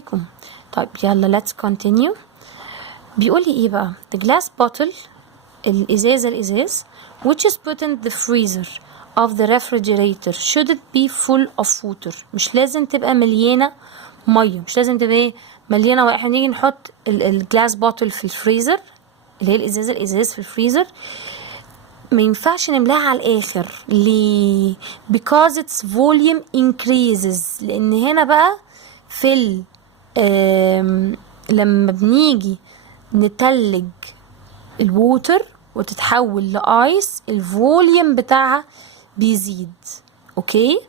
عليكم. طيب يلا let's continue. بيقول لي ايه بقى؟ the glass bottle الازاز which is put in the freezer of the refrigerator should it be full of water. مش لازم تبقى مليانة مية، مش لازم تبقى مليانة. واحنا نيجي نحط الجلاس بوتل في الفريزر اللي هي الازاز في الفريزر، ما ينفعش نملاها على الاخر. ليه؟ because its volume increases. لان هنا بقى في لما بنيجي نتلج الووتر وتتحول لايس، الفوليوم بتاعها بيزيد. اوكي،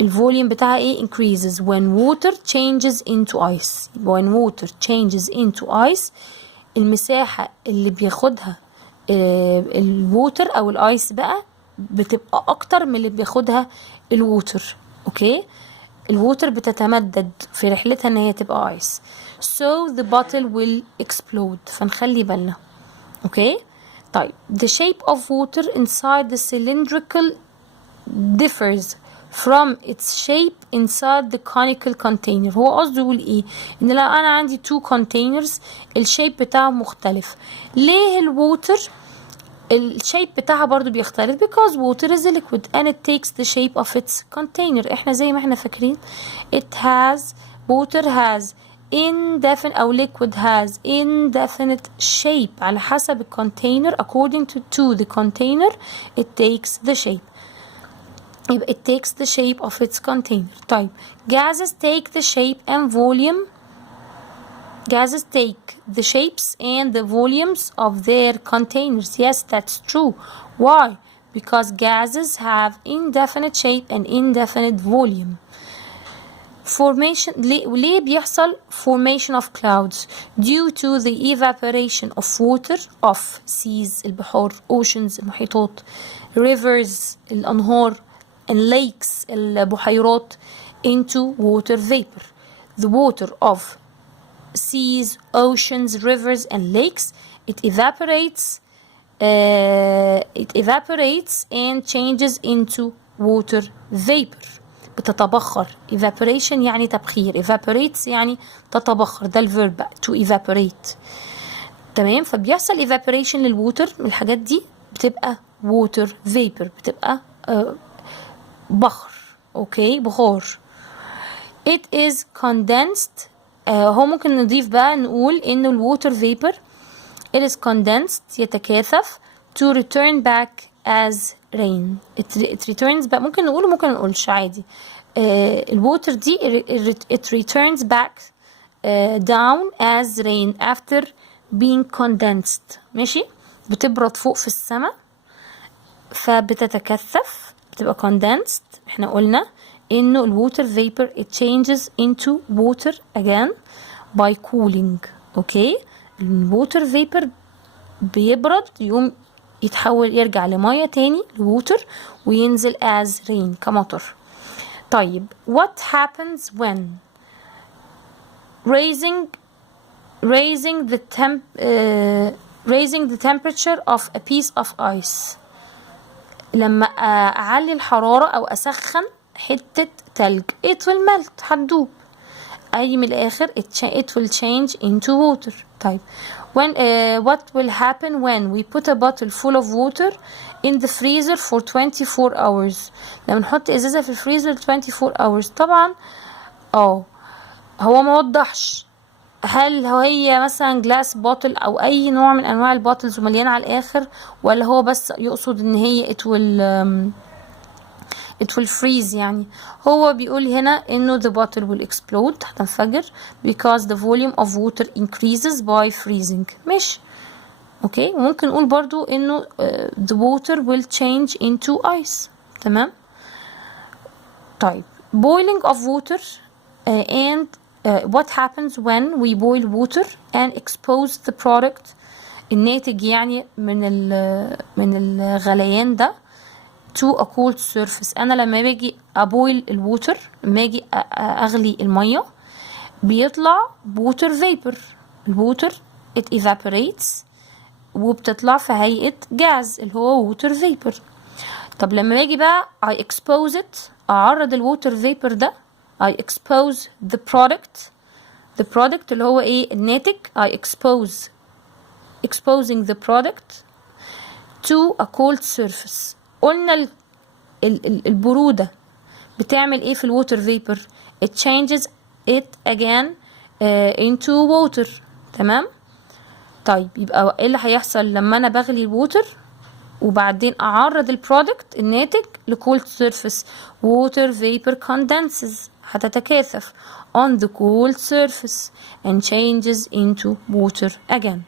الفوليوم بتاعها ايه؟ increases when water changes into ice. when water changes into ice المساحة اللي بياخدها الووتر او الايس بقى بتبقى اكتر من اللي بياخدها الووتر. اوكي، الووتر بتتمدد في رحلتها ان هي تبقى ايس. so the bottle will explode. فنخلي بالنا. اوكي، طيب the shape of water inside the cylindrical differs from its shape inside the conical container. هو قصده يقول ايه؟ ان لو انا عندي two containers الشيب بتاعهم مختلف. ليه الووتر الشيب بتاعها برضو بيختلف؟ because water is a liquid and it takes the shape of its container. احنا زي ما احنا فاكرين water has indefinite أو liquid has indefinite shape على حسب الكونتينر. according to the container it takes the shape. يبقى it takes the shape of its container. طيب gases take the shape and volume. Gases take the shapes and the volumes of their containers. Yes, that's true. Why? Because gases have indefinite shape and indefinite volume. Formation ليه بيحصل formation of clouds? Due to the evaporation of water of seas البحار, oceans المحيطات, rivers الأنهار, and lakes البحيرات into water vapor. The water of seas, oceans, rivers, and lakes it evaporates and changes into water vapor. بتتبخر. evaporation يعني تبخير. evaporates يعني تتبخر. ده الفيرب to evaporate. تمام، فبيحصل evaporation للووتر. من الحاجات دي بتبقى water vapor، بتبقى بخر. اوكي، بخار. it is condensed. هو ممكن نضيف بقى نقول انه الووتر vapor it is condensed يتكاثف to return back as rain. it returns back. ممكن نقوله ممكن نقولش عادي. الووتر دي it returns back down as rain after being condensed. ماشي، بتبرد فوق في السماء فبتتكثف، بتبقى condensed. احنا قلنا انه الووتر vapor it changes into water again by cooling. اوكي، الووتر vapor بيبرد يقوم يتحول يرجع لمية تاني الووتر وينزل as rain كمطر. طيب what happens when raising the temperature of a piece of ice؟ لما اعلي الحرارة او اسخن حتة تلج it will melt، هتدوب. اي من الاخر it will change into water. طيب when what will happen when we put a bottle full of water in the freezer for 24 hours؟ لما نحط ازازة في الفريزر 24 hours. طبعا هو ما وضحش هل هي مثلا جلاس بوتل او اي نوع من انواع البوتلز ومليانه على الاخر، ولا هو بس يقصد ان هي it will freeze. يعني هو بيقول هنا انه the bottle will explode، هتنفجر because the volume of water increases by freezing. ماشي، اوكي. وممكن نقول برضو انه the water will change into ice. تمام. طيب boiling of water and what happens when we boil water and expose the product. الناتج يعني من الغليان ده to a cold surface. انا لما باجي ابويل الووتر، لما اجي اغلي الميه بيطلع water vapor. الووتر it evaporates وبتطلع في هيئه جاز اللي هو water vapor. طب لما باجي بقى I expose it، اعرض الووتر vapor ده I expose the product the product اللي هو ايه الناتج. I exposing the product to a cold surface. قلنا البرودة بتعمل ايه في الووتر vapor؟ it changes it again into water. تمام. طيب يبقى ايه اللي هيحصل لما انا بغلي الووتر وبعدين اعرض البرودكت الناتج لكولد سيرفيس؟ water vapor condenses هتتكاثف on the cold surface and changes into water again.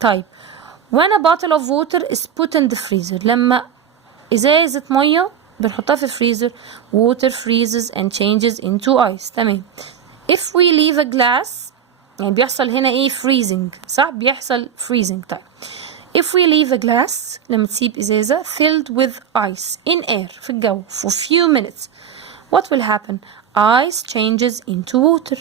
طيب when a bottle of water is put in the freezer، لما ازازة مية بنحطها في الفريزر water freezes and changes into ice. تمام. if we leave a glass يعني بيحصل هنا ايه freezing صح؟ بيحصل freezing. طيب if we leave a glass لما تسيب ازازة filled with ice in air في الجو for few minutes what will happen؟ ice changes into water.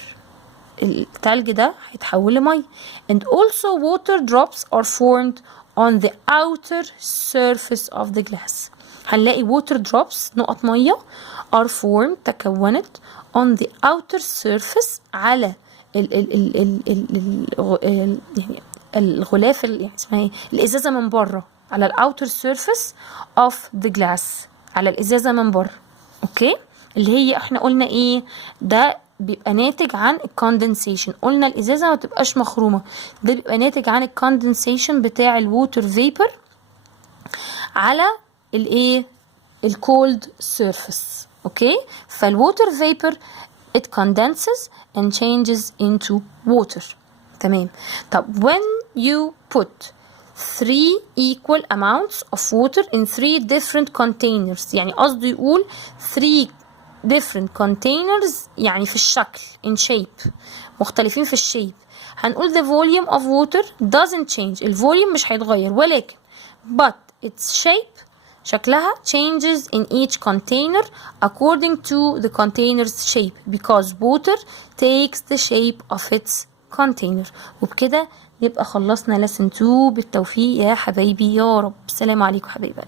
التلج ده هيتحول لمية. and also water drops are formed on the outer surface of the glass. هنلاقي water drops نقط مية are formed تكونت on the outer surface على يعني الغلاف يعني اسمها ايه الازازة من بره، على ال outer surface of the glass، على الازازة من بره. اوكي اللي هي احنا قلنا ايه ده بيبقى ناتج عن الكوندنسيشن. قلنا الازازة ما تبقاش مخرومة، ده بيبقى ناتج عن الكوندنسيشن بتاع الووتر فيبر على الايه الكولد سيرفيس. اوكي فالووتر فيبر it condenses and changes into water. تمام. طب when you put 3 equal amounts of water in 3 different containers، يعني قصده يقول 3 different containers يعني في الشكل in shape مختلفين في الشيب، هنقول the volume of water doesn't change. الفوليوم مش هيتغير ولكن but its shape شكلها changes in each container according to the container's shape because water takes the shape of its container. وبكده يبقى خلصنا lesson 2 بالتوفيق يا حبايبي يا رب. السلام عليكم حبايبي.